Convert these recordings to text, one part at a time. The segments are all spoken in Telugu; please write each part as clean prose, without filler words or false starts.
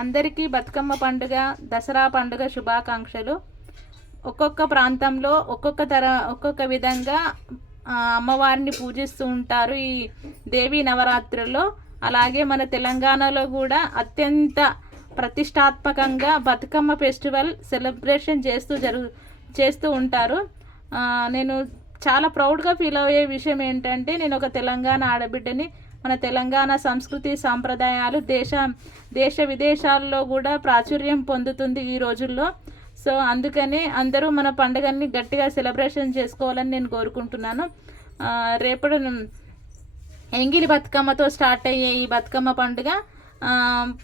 అందరికీ బతుకమ్మ పండుగ, దసరా పండుగ శుభాకాంక్షలు. ఒక్కొక్క ప్రాంతంలో ఒక్కొక్క విధంగా అమ్మవారిని పూజిస్తూ ఉంటారు ఈ దేవీ నవరాత్రుల్లో. అలాగే మన తెలంగాణలో కూడా అత్యంత ప్రతిష్టాత్మకంగా బతుకమ్మ ఫెస్టివల్ సెలబ్రేషన్ చేస్తూ ఉంటారు. నేను చాలా ప్రౌడ్గా ఫీల్ అయ్యే విషయం ఏంటంటే, నేను ఒక తెలంగాణ ఆడబిడ్డని. మన తెలంగాణ సంస్కృతి సాంప్రదాయాలు దేశ విదేశాల్లో కూడా ప్రాచుర్యం పొందుతుంది ఈ రోజుల్లో. సో అందుకని అందరూ మన పండుగని గట్టిగా సెలబ్రేషన్ చేసుకోవాలని నేను కోరుకుంటున్నాను. రేపటి ఎంగిలి బతుకమ్మతో స్టార్ట్ అయ్యే ఈ బతుకమ్మ పండుగ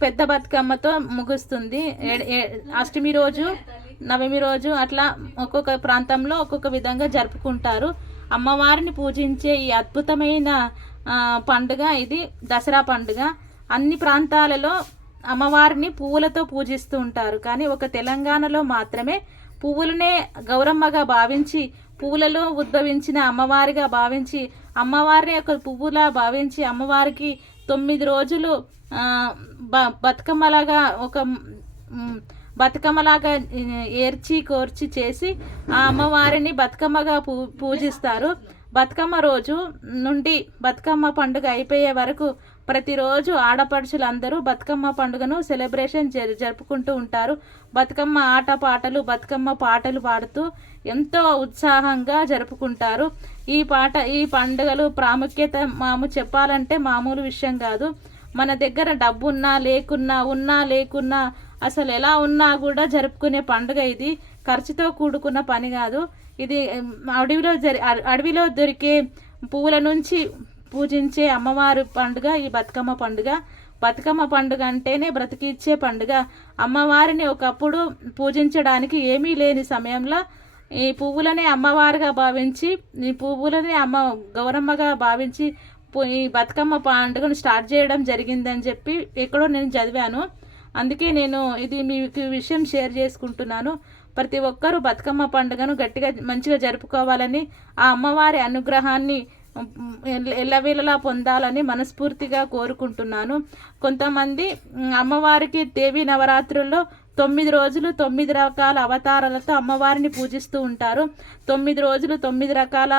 పెద్ద బతుకమ్మతో ముగుస్తుంది. అష్టమి రోజు, నవమి రోజు అట్లా ఒక్కొక్క ప్రాంతంలో ఒక్కొక్క విధంగా జరుపుకుంటారు. అమ్మవారిని పూజించే ఈ అద్భుతమైన పండుగ ఇది దసరా పండుగ. అన్ని ప్రాంతాలలో అమ్మవారిని పువ్వులతో పూజిస్తూ ఉంటారు, కానీ ఒక తెలంగాణలో మాత్రమే పువ్వులనే గౌరమ్మగా భావించి, పువ్వులలో ఉద్భవించిన అమ్మవారిగా భావించి, అమ్మవారిని ఒక పువ్వులా భావించి అమ్మవారికి 9 రోజులు బతుకమ్మలాగా ఏర్చి కోర్చి చేసి ఆ అమ్మవారిని బతుకమ్మగా పూజిస్తారు. బతుకమ్మ రోజు నుండి బతుకమ్మ పండుగ అయిపోయే వరకు ప్రతిరోజు ఆడపడుచులందరూ బతుకమ్మ పండుగను సెలబ్రేషన్ జరుపుకుంటూ ఉంటారు. బతుకమ్మ ఆటపాటలు, బతుకమ్మ పాటలు పాడుతూ ఎంతో ఉత్సాహంగా జరుపుకుంటారు. ఈ పండుగలు ప్రాముఖ్యత చెప్పాలంటే మామూలు విషయం కాదు. మన దగ్గర డబ్బున్నా లేకున్నా, ఉన్నా లేకున్నా, అసలు ఎలా ఉన్నా కూడా జరుపుకునే పండుగ ఇది. ఖర్చుతో కూడుకున్న పని కాదు ఇది. అడవిలో దొరికే పువ్వుల నుంచి పూజించే అమ్మవారి పండుగ ఈ బతుకమ్మ పండుగ. బతుకమ్మ పండుగ అంటేనే బ్రతికిచ్చే పండుగ. అమ్మవారిని ఒకప్పుడు పూజించడానికి ఏమీ లేని సమయంలో ఈ పువ్వులనే అమ్మవారిగా భావించి, ఈ పువ్వులనే గౌరమ్మగా భావించి ఈ బతుకమ్మ పండుగను స్టార్ట్ చేయడం జరిగిందని చెప్పి ఎక్కడో నేను చదివాను. అందుకే నేను ఇది మీకు విషయం షేర్ చేసుకుంటున్నాను. ప్రతి ఒక్కరూ బతుకమ్మ పండుగను గట్టిగా మంచిగా జరుపుకోవాలని, ఆ అమ్మవారి అనుగ్రహాన్ని ఎల్లవేళలా పొందాలని మనస్ఫూర్తిగా కోరుకుంటున్నాను. కొంతమంది అమ్మవారికి దేవీ నవరాత్రుల్లో 9 రోజులు 9 రకాల అవతారాలతో అమ్మవారిని పూజిస్తూ ఉంటారు. 9 రోజులు 9 రకాల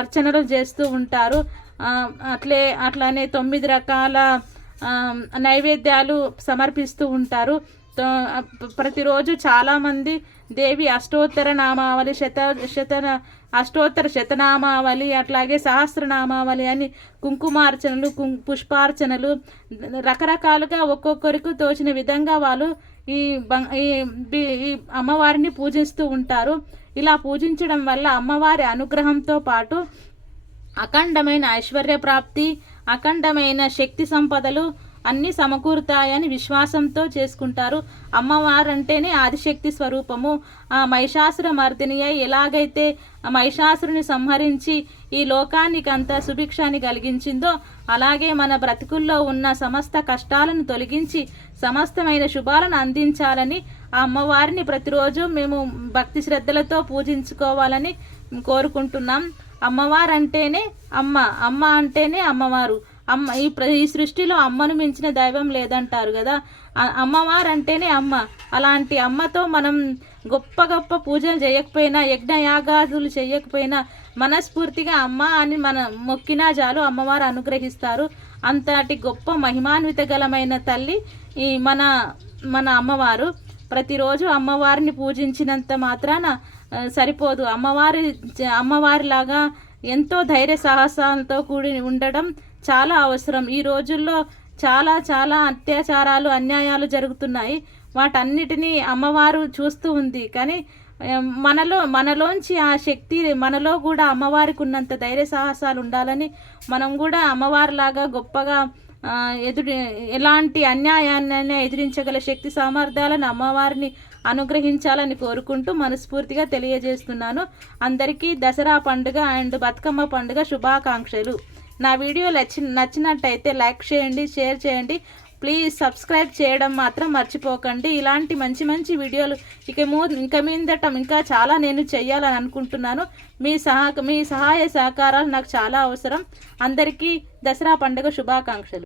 అర్చనలు చేస్తూ ఉంటారు. అట్లానే 9 రకాల నైవేద్యాలు సమర్పిస్తూ ఉంటారు. ప్రతిరోజు చాలామంది దేవి అష్టోత్తర శతనామావళి, అట్లాగే సహస్రనామావళి అని కుంకుమార్చనలు, పుష్పార్చనలు రకరకాలుగా ఒక్కొక్కరికి తోచిన విధంగా వాళ్ళు ఈ అమ్మవారిని పూజిస్తూ ఉంటారు. ఇలా పూజించడం వల్ల అమ్మవారి అనుగ్రహంతో పాటు అఖండమైన ఐశ్వర్య ప్రాప్తి, అఖండమైన శక్తి సంపదలు అన్నీ సమకూరుతాయని విశ్వాసంతో చేసుకుంటారు. అమ్మవారు అంటేనే ఆదిశక్తి స్వరూపము. ఆ మహిషాసుర మర్దిని ఎలాగైతే మహిషాసురుని సంహరించి ఈ లోకానికి అంతా సుభిక్షాన్ని కలిగించిందో, అలాగే మన బ్రతుకుల్లో ఉన్న సమస్త కష్టాలను తొలగించి సమస్తమైన శుభాలను అందించాలని ఆ అమ్మవారిని ప్రతిరోజు మేము భక్తి శ్రద్ధలతో పూజించుకోవాలని కోరుకుంటున్నాం. అమ్మవారు అంటేనే అమ్మ అంటేనే అమ్మవారు. ఈ సృష్టిలో అమ్మను మించిన దైవం లేదంటారు కదా. అమ్మవారు అంటేనే అమ్మ. అలాంటి అమ్మతో మనం గొప్ప పూజలు చేయకపోయినా, యజ్ఞయాగాదులు చేయకపోయినా మనస్ఫూర్తిగా అమ్మ అని మనం మొక్కినా చాలు అమ్మవారు అనుగ్రహిస్తారు. అంతటి గొప్ప మహిమాన్వితగలమైన తల్లి ఈ మన అమ్మవారు. ప్రతిరోజు అమ్మవారిని పూజించినంత మాత్రాన సరిపోదు. అమ్మవారిలాగా ఎంతో ధైర్య సాహసాలతో కూడి ఉండడం చాలా అవసరం. ఈ రోజుల్లో చాలా అత్యాచారాలు, అన్యాయాలు జరుగుతున్నాయి. వాటన్నిటినీ అమ్మవారు చూస్తూ ఉంది. కానీ మనలోంచి ఆ శక్తి, మనలో కూడా అమ్మవారికి ఉన్నంత ధైర్య సాహసాలు ఉండాలని, మనం కూడా అమ్మవారిలాగా గొప్పగా ఎలాంటి అన్యాయాన్ని ఎదిరించగల శక్తి సామర్థ్యాలను అమ్మవారిని అనుగ్రహించాలని కోరుకుంటూ మనస్ఫూర్తిగా తెలియజేస్తున్నాను. అందరికీ దసరా పండుగ అండ్ బతుకమ్మ పండుగ శుభాకాంక్షలు. నా వీడియో నచ్చినట్టయితే లైక్ చేయండి, షేర్ చేయండి. ప్లీజ్ సబ్స్క్రైబ్ చేయడం మాత్రం మర్చిపోకండి. ఇలాంటి మంచి వీడియోలు ఇక మీదట ఇంకా చాలా నేను చేయాలని అనుకుంటున్నాను. మీ సహాయ సహకారాలు నాకు చాలా అవసరం. అందరికీ దసరా పండుగ శుభాకాంక్షలు.